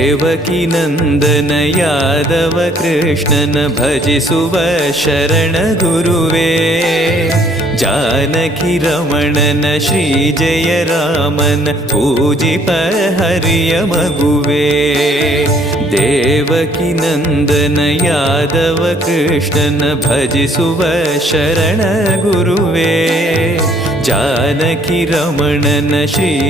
ದೇವಕಿ ನಂದನ ಯಾದವ ಕೃಷ್ಣನ ಭಜಿಸುವ ಶರಣ ಗುರುವೇ. ಜಾನಕಿ ರಮಣನ ಶ್ರೀ ಜಯ ರಾಮನ ಪೂಜಿಪ ಹರಿಯ ಮಗುವೇ. ದೇವಕಿ ನಂದನ ಯಾದವ ಕೃಷ್ಣನ ಭಜಿಸುವ ಶರಣ ಗುರುವೇ. ಜಾನಕಿ ರಮಣನ ಶ್ರೀ